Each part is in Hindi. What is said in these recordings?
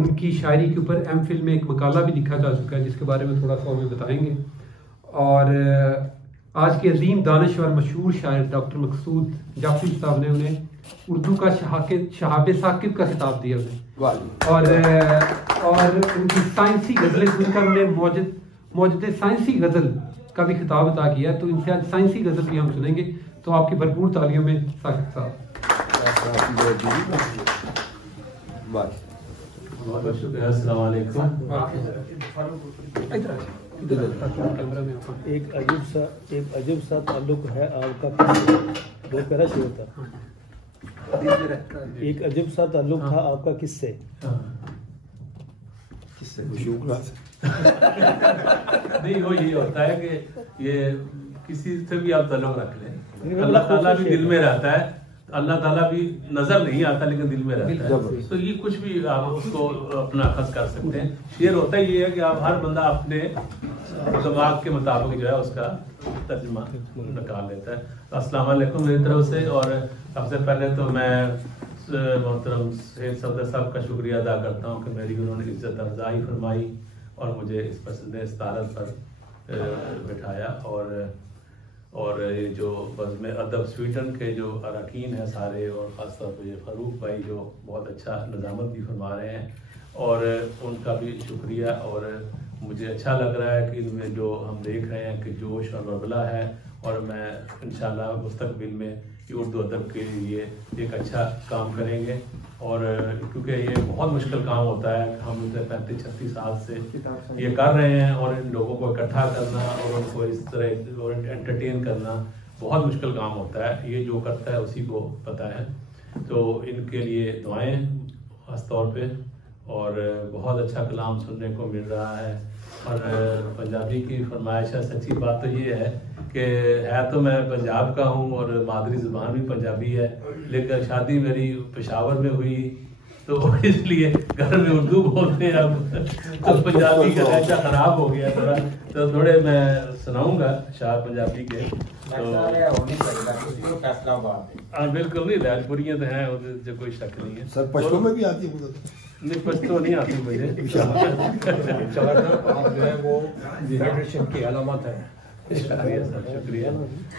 उनकी शायरी के ऊपर MPhil में एक मकाला भी लिखा जा चुका है, जिसके बारे में थोड़ा सा हमें बताएंगे। और आज के अजीम दानिश्वर मशहूर शायर डॉक्टर मकसूद जाफरी साहब ने उन्हें उर्दू का शहाब साकिब का खिताब दिया उन्हें। और उनकी साइंसी गज़लें सुनकर उन्हें मौजूद साइंसी गज़ल का भी खिताब अता किया। तो इनसे आज साइंसी गज़ल भी हम सुनेंगे, तो आपकी भरपूर तालियों में साकिब साहब। बहुत शुक्रिया। अस्सलाम वालेकुम। एक अजीब सा ताल्लुक है आपका, दो पैरा शेर था। एक अजीब सा ताल्लुक था आपका किससे? नहीं, वो ये होता है कि ये किसी से भी आप ताल्लुक रख लें, अल्लाह ताला भी दिल में रहता है, अल्लाह ताला भी नजर नहीं आता लेकिन दिल में रहता है। तो ये कुछ भी आप उसको अपना अखज़ कर सकते हैं। शेर होता ही ये है कि आप हर बंदा अपने दिमाग के मुताबिक जो है उसका तर्जुमा निकाल लेता है। अस्सलाम वालेकुम मेरी तरफ से। और सबसे पहले तो मैं मोहतरम सैयद सफदर साहब का शुक्रिया अदा करता हूँ कि मेरी उन्होंने इज्जत अफजाई फरमाई और मुझे इस पसंद इस्तारत पर बिठाया। और ये जो बज़्म अदब स्वीडन के जो अरकान हैं सारे, और ख़ासतौर पर ये फ़ारूक भाई जो बहुत अच्छा निज़ामत भी फरमा रहे हैं, और उनका भी शुक्रिया। और मुझे अच्छा लग रहा है कि इनमें जो हम देख रहे हैं कि जोश और बबला है, और मैं इंशाल्लाह मुस्तक़बिल में ये उर्दू अदब के लिए एक अच्छा काम करेंगे। और क्योंकि ये बहुत मुश्किल काम होता है, हम 35-36 साल से ये कर रहे हैं, और इन लोगों को इकट्ठा करना और उनको इस तरह और एंटरटेन करना बहुत मुश्किल काम होता है। ये जो करता है उसी को पता है। तो इनके लिए दुआएं ख़ास तौर पे, और बहुत अच्छा कलाम सुनने को मिल रहा है। और पंजाबी की फरमाइश है। सच्ची बात तो ये है कि है तो मैं पंजाब का हूँ और मादरी ज़ुबान भी पंजाबी है, लेकिन शादी मेरी पेशावर में हुई, तो इसलिए घर में उर्दू बोलते हैं। अब तो पंजाबी का लहजा ख़राब हो गया थोड़ा, तो थोड़े मैं सुनाऊंगा शाह पंजाबी के। तो हाँ बिल्कुल नहीं, राजपुरियाँ तो हैं, जो कोई शक नहीं है। सर पश्तो में भी आती है? नहीं, पश्तो नहीं आती मुझे। आप जो है वो फेडरेशन की अलामत है। शुक्रिया सर, शुक्रिया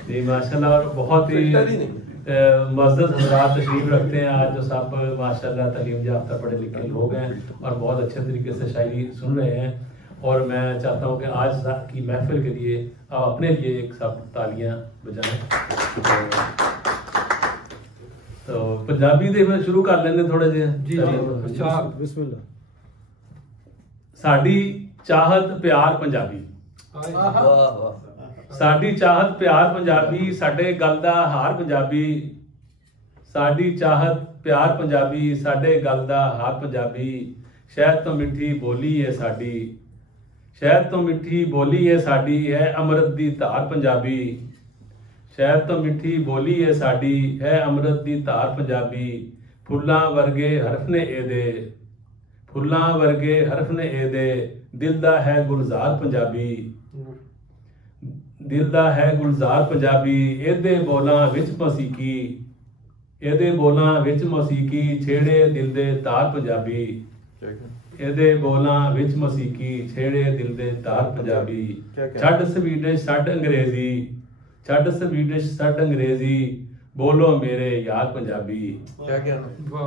जी, माशाल्लाह। और बहुत ही मज़्ज़त हज़रात तशरीफ रखते हैं आज, जो सब माशाल्लाह तालीम याफ्ता पढ़े लिखे लोग हैं और बहुत अच्छे तरीके से शायरी सुन रहे हैं। और मैं चाहता हूँ कि आज की महफिल के लिए आप अपने लिए एक सब तालियां बजाएं। तो पंजाबी दे में शुरू कर लेंगे थोड़े जे। जी जी, बिस्मिल्लाह। साडी चाहत प्यार पंजाबी, साडी चाहत प्यार पंजाबी, साडे गल दा हार पंजाबी, साडी चाहत प्यार पंजाबी, साडे गल दा हार पंजाबी, शहद तो मिठी बोली है साडी, शहद तो मिठी बोली है साडी, है अमृत दी धार पंजाबी, शहद तो मिठी बोली है साडी, है अमृत दी धार पंजाबी, फुल्लां वर्गे हरफ ने एदे, फुल्लां वर्गे हरफ ने एदे, दिल दा है गुलजार पंजाबी, दिल दा है गुलजार पंजाबी, एदे बोलां विच मौसीकी, एदे बोलां विच मौसीकी, छेड़े दिल दे तार पंजाबी, एदे बोलां विच मौसीकी, छेड़े दिल दे तार पंजाबी, छड़ स्वीडिश छड़ अंग्रेजी, छड़ स्वीडिश छड़ अंग्रेजी, बोलो मेरे यार पंजाबी। क्या कहना?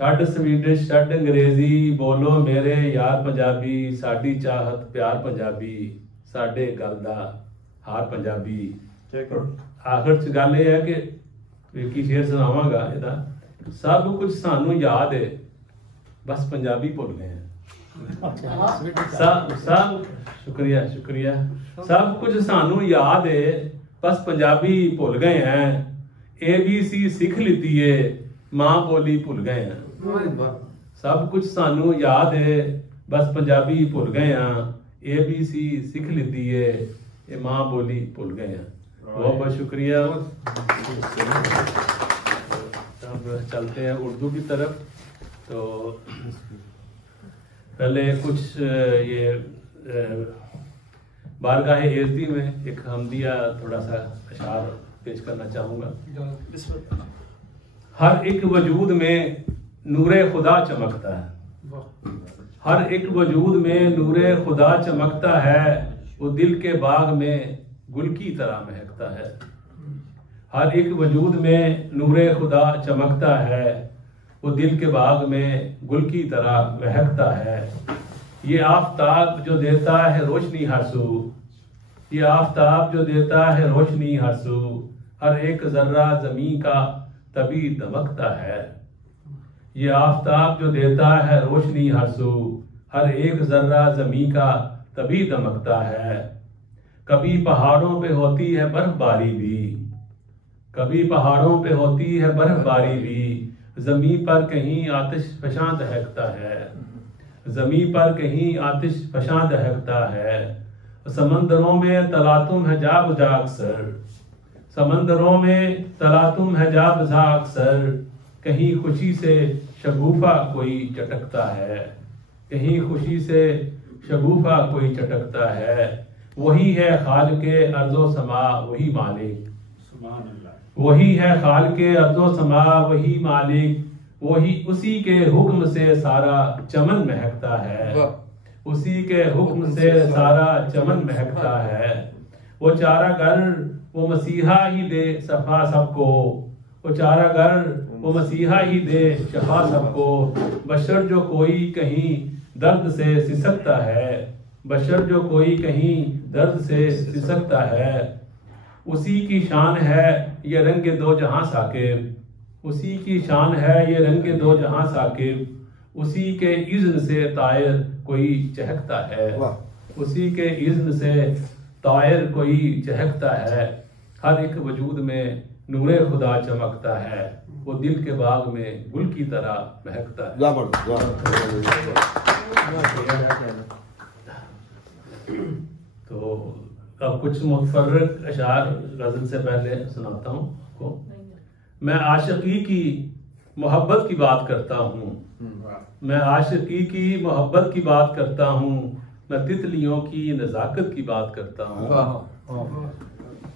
छड़ स्वीडिश छड़ अंग्रेजी, बोलो मेरे यार पंजाबी, साडी चाहत प्यार पंजाबी, साडे गल दा हार पंजाबी। आखिर च गल यह है कि एक ही शेर सुनावांगा इहदा, सब कुछ सानू याद है बस पंजाबी भुल गए हैं। सब शुक्रिया शुक्रिया, सब कुछ सानू याद है बस पंजाबी भुल गए हैं, ABC सीख लीती है मां बोली भुल गए हैं। सब कुछ सानू याद है बस पंजाबी भुल गए हैं, ABC सीख लीती है ये मां बोली भुल गए हैं। बहुत बहुत शुक्रिया। अब चलते हैं उर्दू की तरफ। तो पहले कुछ ये बारगाह एज़दी में एक हमदिया थोड़ा सा अशार पेश करना चाहूँगा। हर एक वजूद में नूरे खुदा चमकता है, हर एक वजूद में नूरे खुदा चमकता है, वो दिल के बाग में गुल की तरह महकता है। हर एक वजूद में नूरे खुदा चमकता है, वो दिल के बाग में गुल की तरह महकता है। ये आफताब जो देता है रोशनी हर सू, ये आफताब जो देता है रोशनी हर सू, हर एक जर्रा जमीन का तभी दमकता है। ये आफताब जो देता है रोशनी हर सू, हर एक जर्रा जमीन का तभी दमकता है। कभी पहाड़ों पे होती है बर्फबारी भी, कभी पहाड़ों पे होती है बर्फबारी भी, जमीन पर कहीं आतिश फशां दहकता है, जमीन पर कहीं आतिश फशां दहकता है। समंदरों में तलातुम है जा बुझा अक्सर, समंदरों में तलातुम है जा बुझा अक्सर, कहीं खुशी से शगुफा कोई चटकता है, कहीं खुशी से शगुफा कोई चटकता है। वही है खालिके अर्ज़ो समा वही मालिक, वही है खालिके अर्ज़ो समा वही मालिक, वही उसी के हुक्म से सारा चमन महकता है, उसी के हुक्म से सारा चमन महकता है। वो चारागर वो मसीहा ही दे सफा सबको, वो चारागर वो मसीहा ही दे शफा सबको। बशर जो कोई कहीं दर्द से सिसकता है, बशर जो कोई कहीं दर्द से सिसकता है, उसी की शान है ये रंग दो जहां साकिब, उसी की शान है ये रंग दो जहां साकिब, उसी के इज़्न से तायर कोई चहकता है, उसी के इज़्न से तायर कोई चहकता है। हर एक वजूद में नूरे खुदा चमकता है, वो दिल के बाग में गुल की तरह महकता है। तो अब कुछ मुतफर्रिक अशार गज़ल से पहले सुनाता हूँ आपको। मैं आशिकी की मोहब्बत की बात करता हूँ, मैं आशिकी की मोहब्बत की बात करता हूँ, मैं तितलियों की नज़ाकत की बात करता हूँ।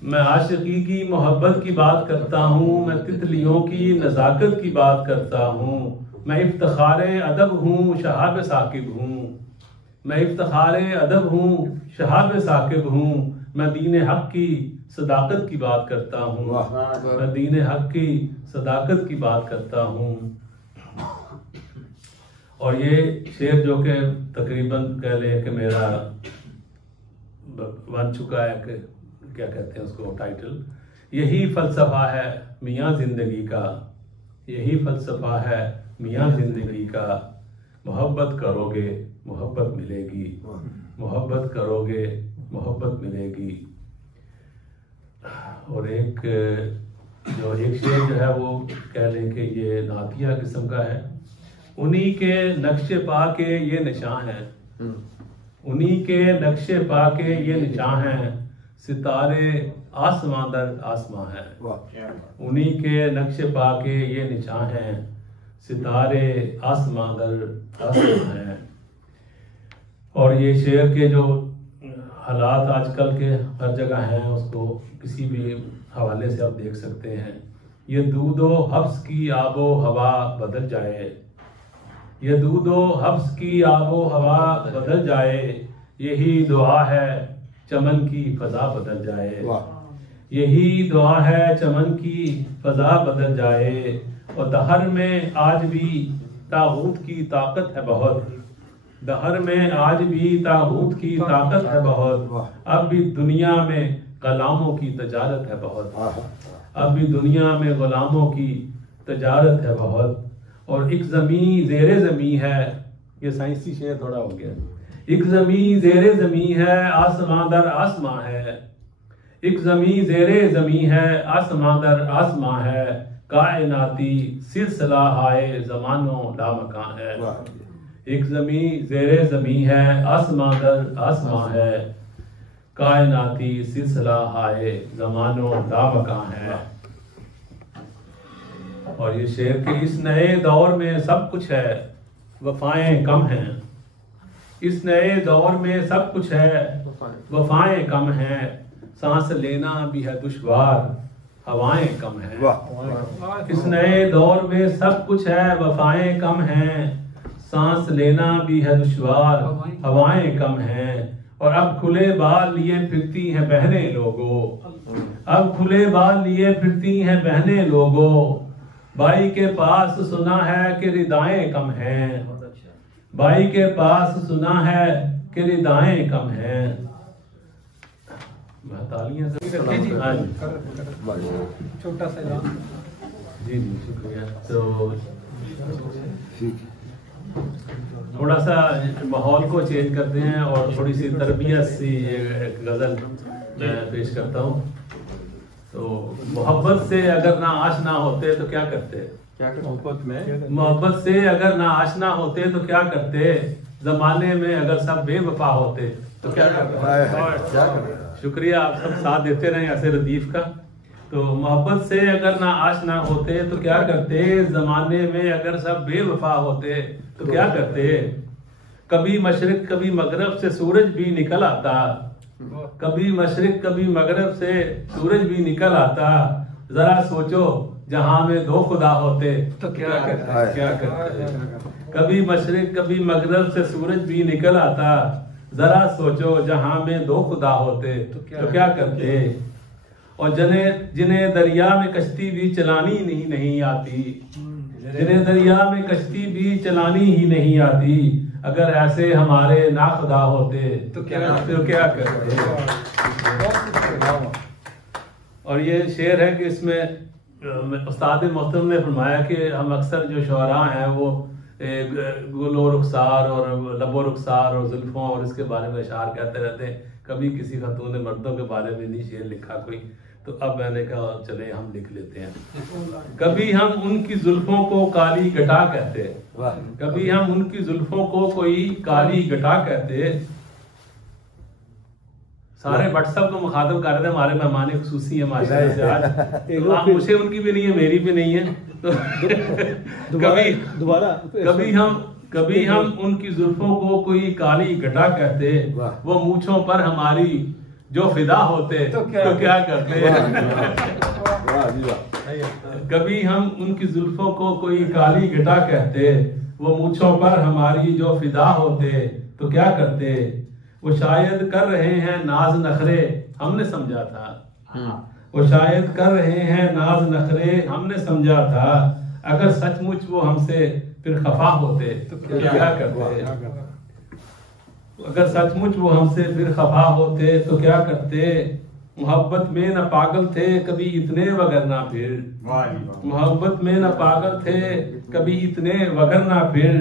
मैं आशिकी की मोहब्बत की बात करता हूँ, मैं तितलियों की नज़ाकत की बात करता हूँ। मैं इफ्तिखारे अदब हूँ शहाब साकिब हूँ, मैं इफ्तिखारे अदब हूँ शहाब साकिब हूँ। मैं दीन हक की सदाकत की बात करता हूँ, मैं दीन हक की सदाकत की बात करता हूँ। और ये शेर जो कि तकरीबन कह लें कि मेरा बन चुका है कि क्या कहते हैं उसको टाइटल, यही फलसफा है मियाँ जिंदगी का, यही फलसफा है मियाँ जिंदगी का। मोहब्बत करोगे मोहब्बत मिलेगी, मोहब्बत करोगे मोहब्बत मिलेगी। और एक शेर जो है वो कह लें कि ये नातिया किस्म का है। उन्हीं के नक्शे पा के ये निशान है, उन्हीं के नक्शे पा के ये निशान है, सितारे आसमां दर आसमां है। उन्हीं के नक्शे पा के ये निशान है, सितारे आसमां दर आसमां है। और ये शेर के जो हालात आजकल के हर जगह हैं उसको किसी भी हवाले से आप देख सकते हैं। ये दूधो हफ्स की आबो हवा बदल जाए, ये दूधो हफ्स की आबो हवा बदल जाए, यही दुआ है चमन की फजा बदल जाए, यही दुआ है चमन की फजा बदल जाए। और दहर में आज भी तागूत की ताकत है बहुत, दहर में आज भी तागूत की ताकत है बहुत। अब भी दुनिया में गुलामों की तजारत है बहुत, अब भी दुनिया में गुलामों की तजारत है बहुत। और एक ज़मीं ज़ेरे ज़मीं है, ये साइंसी शेर थोड़ा हो गया। एक ज़मीं ज़ेरे ज़मीं है आसमां दर आसमां है, एक ज़मीं ज़ेरे ज़मीं है आसमां दर आसमां है। कायनाती सिलसिला हाय ज़मानो लामकां है, एक ज़मीं ज़ेरे ज़मीं है आसमां दर आसमां है। कायनाती सिलसिला हाय ज़मानो लामकां है। और ये शेर के इस नए दौर में सब कुछ है, वफाएं कम हैं। इस नए दौर में सब कुछ है, वफाएं कम हैं। सांस लेना भी है दुश्वार, हवाएं कम हैं। इस नए दौर में सब कुछ है, वफाएं कम हैं। सांस लेना भी है दुश्वार, हवाएं कम हैं, और अब खुले बाल लिए फिरती हैं बहने लोगों, अब खुले बाल लिए फिरती हैं बहने लोगों, भाई के पास सुना है कि रिदाएं कम हैं, भाई के पास सुना है कि रिदाएं कम हैं। तालियां छोटा सा जी जी शुक्रिया। तो थोड़ा सा माहौल को चेंज करते हैं और थोड़ी सी तरबियत सी एक गज़ल मैं पेश करता हूँ। तो मोहब्बत से अगर ना आशना होते तो क्या करते, मोहब्बत से अगर ना आशना होते तो क्या करते, जमाने में अगर सब बेवफा होते तो क्या करते। शुक्रिया, आप सब साथ देते रहे ऐसे रदीफ का। तो मोहब्बत से अगर ना आशना होते तो क्या करते, जमाने में अगर सब बेवफा होते तो क्या करते। कभी मशरिक कभी मगरब से सूरज भी निकल आता, कभी मशरिक कभी मगरब से सूरज भी निकल आता, जरा सोचो जहां में दो खुदा होते तो क्या करते, क्या करते। कभी मशरिक कभी मगरब से सूरज भी निकल आता, जरा सोचो जहां में दो खुदा होते तो क्या करते। और जिन्हें दरिया में कश्ती भी चलानी नहीं आती, जिन्हें दरिया में कश्ती भी चलानी ही नहीं आती, अगर ऐसे हमारे ना खुदा होते तो क्या करते। और ये शेर है कि इसमें उस्ताद मोहतरम ने फरमाया कि हम अक्सर जो शुअरा हैं वो गुलो रुखसार और लबो रुखसार और जुल्फों और इसके बारे में अशार कहते रहते हैं, कभी किसी खातून ने मर्दों के बारे में नहीं शेर लिखा कोई। तो अब मैंने कहा चले हम लिख लेते हैं। कभी हम उनकी जुल्फों को काली गटा कहते, कभी हम उनकी जुल्फों को कोई काली गटा कहते। सारे व्हाट्सएप को मुखातब कर रहे थे, हमारे मेहमान खुसूसी है माशाल्लाह से आज, तो आप मुझे उनकी भी नहीं है मेरी भी नहीं है। तो कभी हम उनकी जुल्फों को कोई काली गटा कहते, वो मूंछों पर हमारी जो फिदा होते तो क्या करते। कभी हम उनकी जुल्फों को कोई काली गटा कहते, वो मूंछों पर हमारी जो फिदा होते तो क्या करते। वो शायद कर रहे हैं नाज नखरे, हमने समझा था, वो शायद कर रहे हैं नाज नखरे, हमने समझा था, अगर सचमुच वो हमसे फिर खफा होते तो क्या करते। अगर सचमुच वो हमसे फिर खफा होते तो क्या करते। मोहब्बत में न पागल थे कभी इतने वगर ना फिर, मोहब्बत में न पागल थे कभी इतने वगर ना फिर,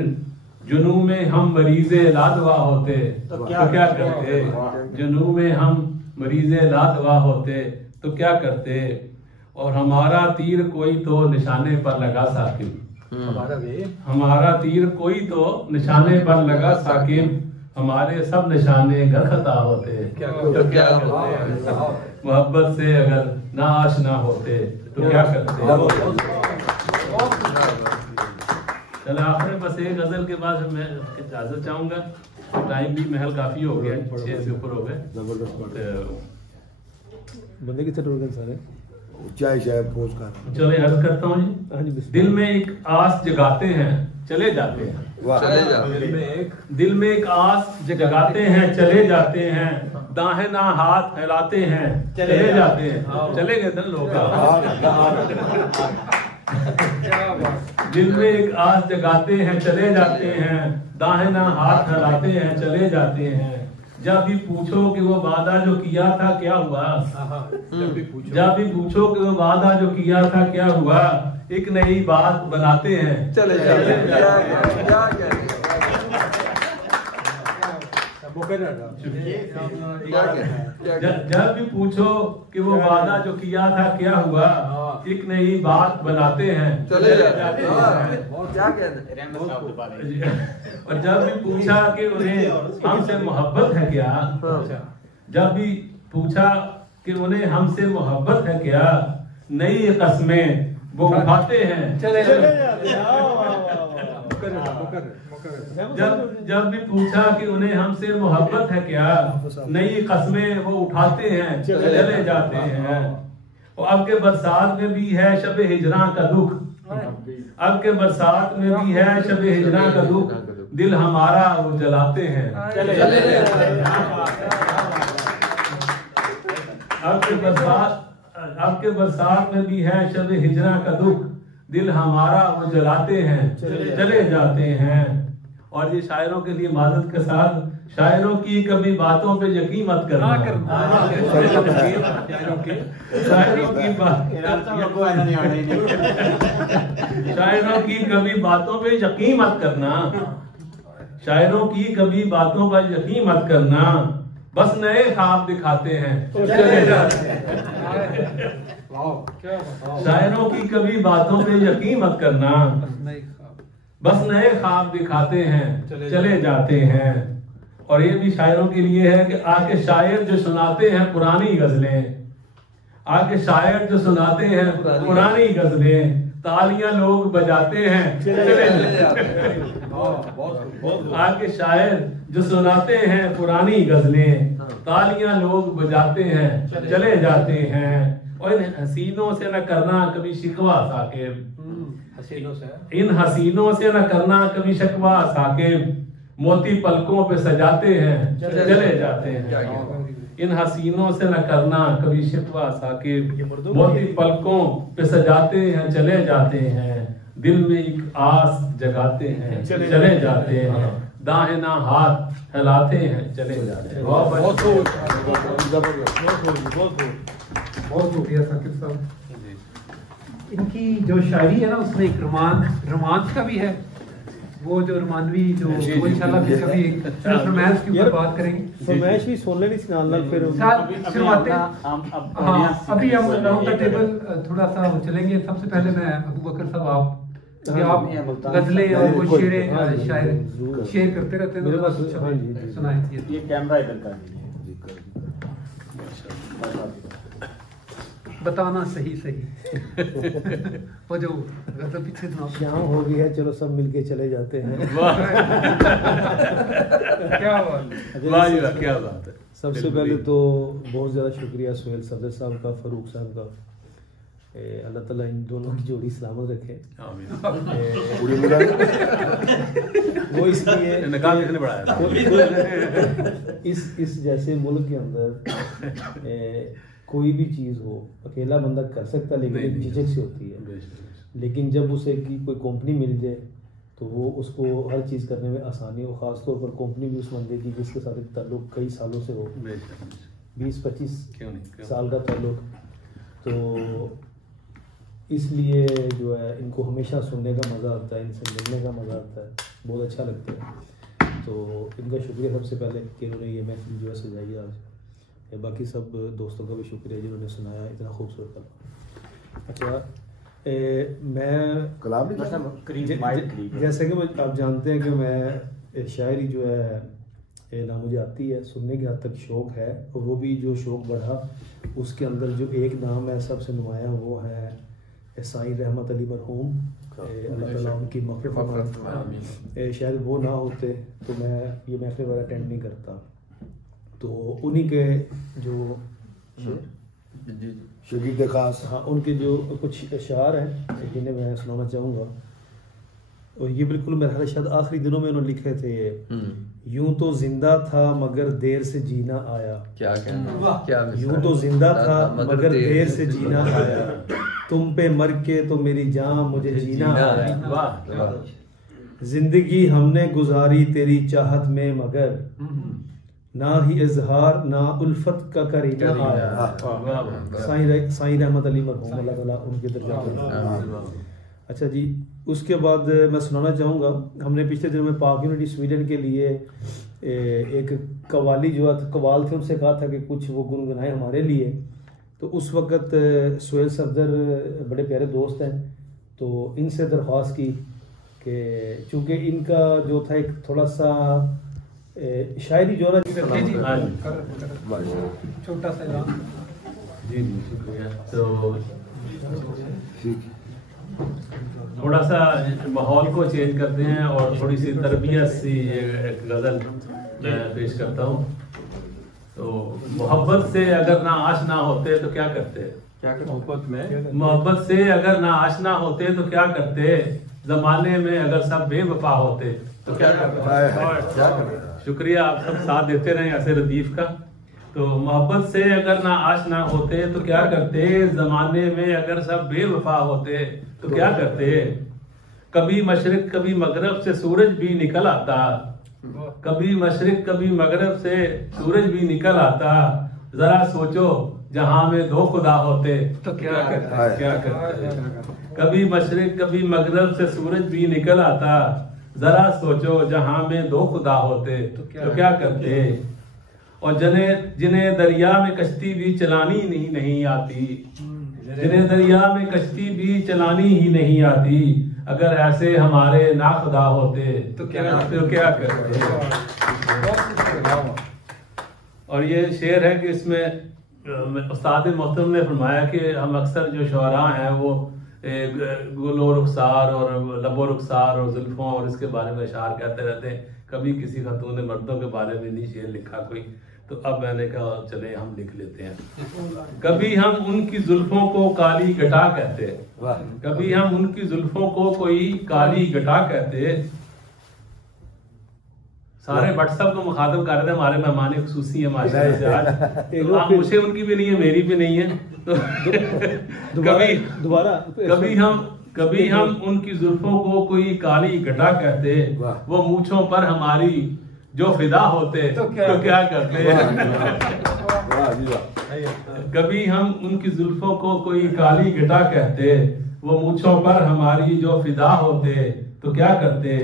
जुनू में हम मरीज़े लादवा होते तो क्या करते। जुनू में हम मरीज़े लादवा होते तो क्या करते। और हमारा तीर कोई तो निशाने पर लगा साकिब, हमारा तीर कोई तो निशाने पर लगा साकिब, हमारे सब निशाने घर खता होते तो क्या करते। मोहब्बत से अगर ना आशना होते तो क्या करते। चलो आखिर बस एक गजल के बाद मैं इजाजत चाहूंगा, टाइम भी महल काफी हो गया, 6 से ऊपर हो गए। बंदे कितने टूट गए सारे, चलो अर्ज करता हूँ जी। दिल में एक आस जगाते हैं चले जाते हैं, दिल में एक आस जगाते हैं चले जाते हैं, दाहिना हाथ फैलाते हैं चले जाते हैं। चले गए थे लोग। दिल में एक आस जगाते हैं चले जाते हैं, दाहिना हाथ फैलाते हैं चले जाते हैं। जब भी पूछो कि वो वादा जो किया था क्या हुआ, जब भी पूछो कि वो वादा जो किया था क्या हुआ, एक नई बात बनाते हैं चले जाते हैं। जब भी पूछो कि वो वादा जो किया था क्या हुआ, एक नई बात बनाते हैं चले जाते हैं। और जब भी पूछा कि उन्हें हमसे मोहब्बत है क्या, जब भी पूछा कि उन्हें हमसे मोहब्बत है क्या, नई कस्में वो उठाते हैं चले जाते हैं। जब भी पूछा कि उन्हें हमसे मोहब्बत है क्या, नई कस्में वो उठाते हैं चले जाते हैं। और अब के बरसात में भी है शब हिजरा का दुख, अब के बरसात में भी है शब हिजरा का दुख, दिल हमारा वो जलाते हैं। अब के बरसात में भी है शब हिजरा का दुख, दिल हमारा वो जलाते हैं, चले जाते हैं। और ये शायरों के लिए माजत के साथ, शायरों की कभी बातों पे यकीन मत करना। शायरों की कभी बातों पे यकीन मत करना, शायरों की कभी बातों पर यकीन मत करना, बस नए ख्वाब दिखाते हैं, चले जाते हैं। शायरों की कभी बातों पे यकीन मत करना, बस नए ख्वाब दिखाते हैं, चले जाते हैं। और ये भी शायरों के लिए है कि आके शायर जो सुनाते हैं पुरानी गजलें, आके शायर जो सुनाते हैं पुरानी गजलें, तालियां लोग बजाते हैं, चले जाते हैं। आके शायर जो सुनाते हैं पुरानी गजलें, तालियां लोग बजाते हैं, चले जाते हैं। और इन हसीनों से न करना कभी शिकवा साकिब, इन हसीनों से न करना कभी शिकवा साकिब, मोती पलकों पे सजाते हैं, चले जाते हैं। इन हसीनों से न करना कभी शिकवा साकिब, मोती पलकों पे सजाते हैं, चले जाते हैं। दिल में एक आस जगाते हैं, चले जाते हैं। दाहिना हाथ हिलाते हैं, चले जाते हैं। बहुत शुक्रिया साकिब साहब। इनकी जो शायरी है ना, उसमें एक रोमांस का भी है, वो जो रोमानवी जो वो इंशाल्लाह फिर कभी रोमांस के ऊपर बात करेंगे। फरमाइश भी सुन लेनी सिनाल फिर शुरुआत अभी हम राउंड द टेबल थोड़ा सा चलेंगे। सबसे पहले मैं अबू बकर साहब, आप गजलें और वो शायर शेयर करते रहते हैं, सुनाए। ये कैमरा इधर का बताना सही वो जो गजल पीछे शाम हो गई है, चलो सब मिलके चले जाते हैं। क्या बात है। सबसे पहले तो बहुत ज़्यादा शुक्रिया सोहेल सदर साहब का, फ़रूक साहब का। अल्लाह ताला इन दोनों की जोड़ी सलामत रखे। वो इसलिए इस जैसे मुल्क के अंदर कोई भी चीज़ हो अकेला बंदा कर सकता है, लेकिन एक झिझक से होती है। लेकिन जब उसे की कोई कंपनी मिल जाए तो वो उसको हर चीज़ करने में आसानी हो, ख़ासतौर पर कंपनी भी उस बंदे की जिसके साथ एक ताल्लुक कई सालों से हो, 20-25 साल का ताल्लुक। तो इसलिए जो है इनको हमेशा सुनने का मज़ा आता है, इनसे मिलने का मज़ा आता है, बहुत अच्छा लगता है। तो इनका शुक्रिया सबसे पहले कि उन्होंने ये महफिल जो है सजाई आज। बाकी सब दोस्तों का भी शुक्रिया जिन्होंने सुनाया इतना खूबसूरत कलाम। अच्छा, मैं जैसे कि आप जानते हैं कि मैं शायरी जो है ना मुझे आती है, सुनने की हद तक शौक़ है। और वो भी जो शौक़ बढ़ा उसके अंदर जो एक नाम है सबसे नुमाया, वो है साईं रहमत अली मरहूम, अल्लाह ताला उनकी मग़फ़िरत फरमाए। शायद वो ना होते तो मैं ये महफ़िल वगैरह अटेंड नहीं करता। तो उन्हीं के जो शगीद खास, हाँ, उनके जो कुछ अशार हैं जिन्हें मैं सुनाना चाहूँगा। और ये बिल्कुल मेरे ख्याल शायद आखिरी दिनों में उन्होंने लिखे थे ये, यूं तो जिंदा था मगर देर से जीना आया। क्या यूं तो जिंदा था मगर देर से जीना आया, तुम पे मर के तो मेरी जान मुझे जीना आया। जिंदगी हमने गुजारी तेरी चाहत में मगर ना ही इजहार ना उल्फत का करीना आया। साईं रहमत अली मरहूम, अल्लाह ताला उनके दर्जा। अच्छा जी, उसके बाद मैं सुनाना चाहूँगा, हमने पिछले दिनों में पाक यूनिटी स्वीडन के लिए एक कवाली जो कवाल थे उनसे कहा था कि कुछ वो गुनगुनाए हमारे लिए। तो उस वक़्त सोहेल सफदर बड़े प्यारे दोस्त हैं, तो इनसे दरख्वास्त की कि चूँकि इनका जो था एक थोड़ा सा शायरी जो ना छोटा सा जी शुक्रिया। तो थोड़ा सा माहौल को चेंज करते हैं और थोड़ी सी तरबियत सी एक गज़ल मैं पेश करता हूँ। तो मोहब्बत से अगर ना आशना होते तो क्या करते? मोहब्बत में मोहब्बत से अगर ना आशना होते तो क्या करते? जमाने में अगर सब बेवफा होते तो क्या करते। शुक्रिया, आप सब साथ देते रहे ऐसे रदीफ का। तो मोहब्बत से अगर ना आशना होते तो क्या करते, जमाने में अगर सब बेवफा होते तो क्या करते। कभी मशरिक कभी मगरब से सूरज भी निकल आता, कभी मशरिक कभी मगरब से सूरज भी निकल आता। जरा सोचो जहां में दो खुदा होते तो क्या करते। कभी मशरिक कभी मगरब से सूरज भी निकल आता। जरा सोचो जहां में दो खुदा होते तो क्या करते। और जिन्हें दरिया में कश्ती भी चलानी नहीं आती, जिन्हें दरिया में कश्ती भी चलानी ही नहीं आती, अगर ऐसे हमारे ना खुदा होते तो क्या करते। और ये शेर है कि इसमें उस्ताद मोहतरम ने फरमाया कि हम अक्सर जो शुअरा हैं वो गुलो रुखसार और लबो रुखसार और जुल्फों और इसके बारे में अशार कहते रहते हैं, कभी किसी खतून मर्दों के बारे में नहीं शेर लिखा कोई। तो अब मैंने कहा चले हम लिख लेते हैं। कभी हम उनकी जुल्फों को काली गटा कहते, कभी हम उनकी जुल्फों को कोई काली गटा कहते। सारे व्हाट्सएप को मुखातब कर रहे थे, हमारे मेहमान खुसूसी है माशाल्लाह से आज। तो आप मुझे उनकी भी नहीं है, मेरी भी नहीं है। तो कभी हम उनकी जुल्फों को कोई काली गटा कहते, वो मूंछों पर हमारी जो फिदा होते तो क्या करते। कभी हम उनकी जुल्फों को कोई काली गटा कहते, वो मूंछों पर हमारी जो फिदा होते तो क्या करते।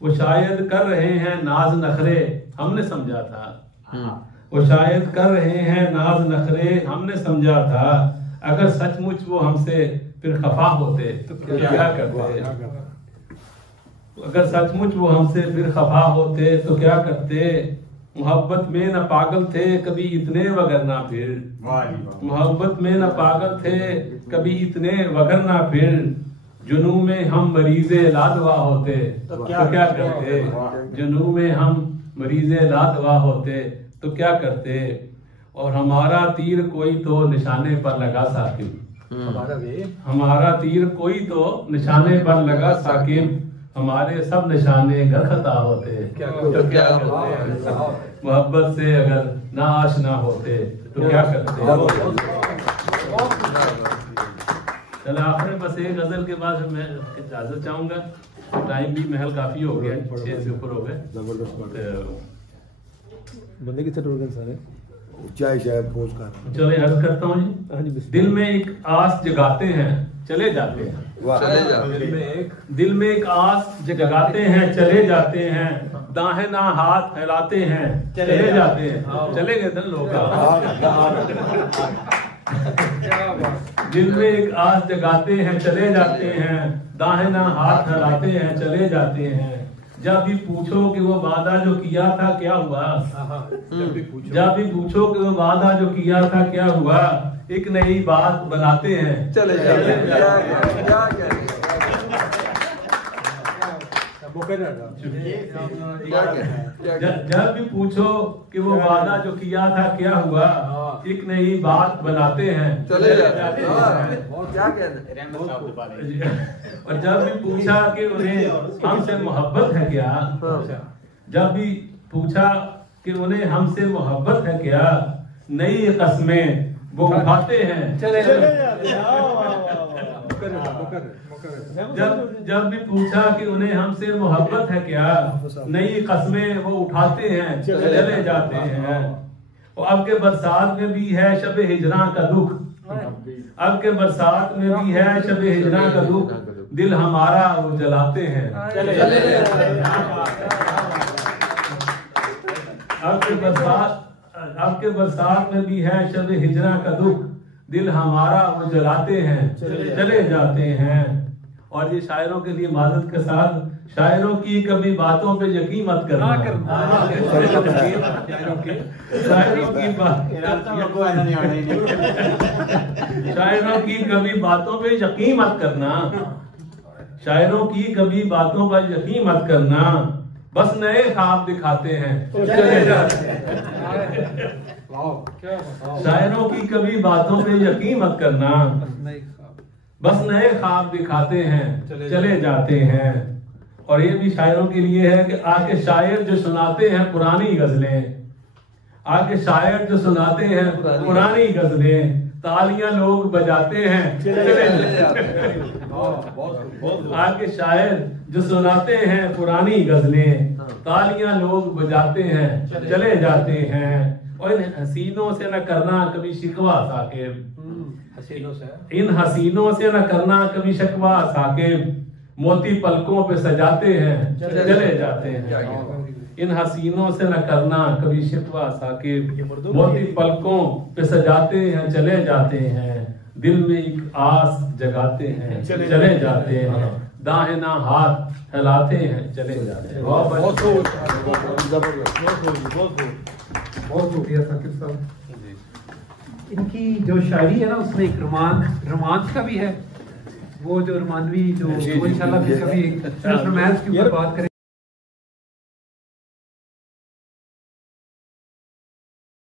वो शायद कर रहे हैं नाज नखरे, हमने समझा था। वो शायद कर रहे हैं नाज नखरे, हमने समझा था। अगर सचमुच वो हमसे फिर खफा होते तो क्या करते। अगर सचमुच वो हमसे फिर खफा होते तो क्या करते। मोहब्बत में न पागल थे कभी इतने वगरना फिर, मोहब्बत में न पागल थे कभी इतने वगरना फिर। जुनू में हम मरीज़े लादवा होते तो क्या करते। जुनू में हम मरीज़े लादवा होते तो क्या करते। और हमारा तीर कोई तो निशाने पर लगा साकिब, हमारा तीर कोई तो निशाने पर लगा साकिब। हमारे सब निशाने गरखता होते तो क्या करते। मोहब्बत से अगर ना आशना होते तो क्या करते। चलो आखिर बस एक गजल के बाद मैं इजाजत चाहूंगा, टाइम भी महल काफी हो गया, 6 से ऊपर हो गए। बंदे कितने टूर गए सारे ऊंचाई शायद पहुंच कर। चले अर्ज करता हूँ जी। दिल में एक आस जगाते हैं चले जाते हैं, दिल में एक आस जगाते हैं चले जाते हैं। दाहें ना हाथ फैलाते हैं चले जाते हैं। चले गए थे लोग। दिल में एक आस जगाते हैं चले जाते हैं। दाहें ना हाथ फैलाते हैं चले जाते हैं। जब भी पूछो कि वो वादा जो किया था क्या हुआ, जब भी पूछो कि वो वादा जो किया था क्या हुआ, एक नई बात बनाते हैं चले जाते हैं। जब भी पूछो कि वो वादा जो किया था क्या हुआ, एक नई बात बनाते हैं चले जाते हैं। और जब भी पूछा कि उन्हें हमसे मोहब्बत है क्या, जब भी पूछा कि उन्हें हमसे मोहब्बत है क्या, नई कस्में वो उठाते हैं चले जाते हैं। जब भी पूछा कि उन्हें हमसे मोहब्बत है क्या, नई कस्में वो उठाते हैं चले जाते हैं। और अब के बरसात में भी है शब हिजरा का दुख, अब के बरसात में भी है शब हिजरा का दुख। दिल हमारा वो जलाते हैं चले जाते हैं। अब के बरसात में भी है शब हिजरा का दुख। दिल हमारा वो जलाते हैं चले जाते हैं। और ये शायरों के लिए माजरत के साथ, शायरों की कभी बातों पे यकीन मत करना। शायरों की कभी बातों पे यकीन मत करना। शायरों की कभी बातों पर यकीन मत करना। बस नए ख्वाब दिखाते हैं चले जाते हैं। शायरों की कभी बातों पे यकीन मत करना। बस नए ख्वाब दिखाते हैं चले जाते हैं। और ये भी शायरों के लिए है कि आके शायर जो सुनाते हैं पुरानी गजलें, आके शायर जो सुनाते हैं पुरानी गजलें, तालियां लोग बजाते हैं चले जाते हैं। आके शायर जो सुनाते हैं पुरानी गजलें, तालियां लोग बजाते हैं चले जाते हैं। और इन हसीनों से न करना कभी शिकवा साकिब, इन हसीनों से न करना कभी शिकवा साकिब, मोती पलकों पे सजाते हैं चले जाते हैं। इन हसीनों से न करना कभी शिकवा साकिब, मोती पलकों पे सजाते हैं चले जाते हैं। दिल में एक आस जगाते हैं चले जाते हैं, दाहिना हाथ हिलाते हैं चले जाते हैं। बहुत शुक्रिया साकिब साहब। इनकी जो शायरी है ना उसमें एक रोमांस का भी है, वो जो रोमानवी जो इंशाल्लाह फिर कभी रोमांस के ऊपर बात करें।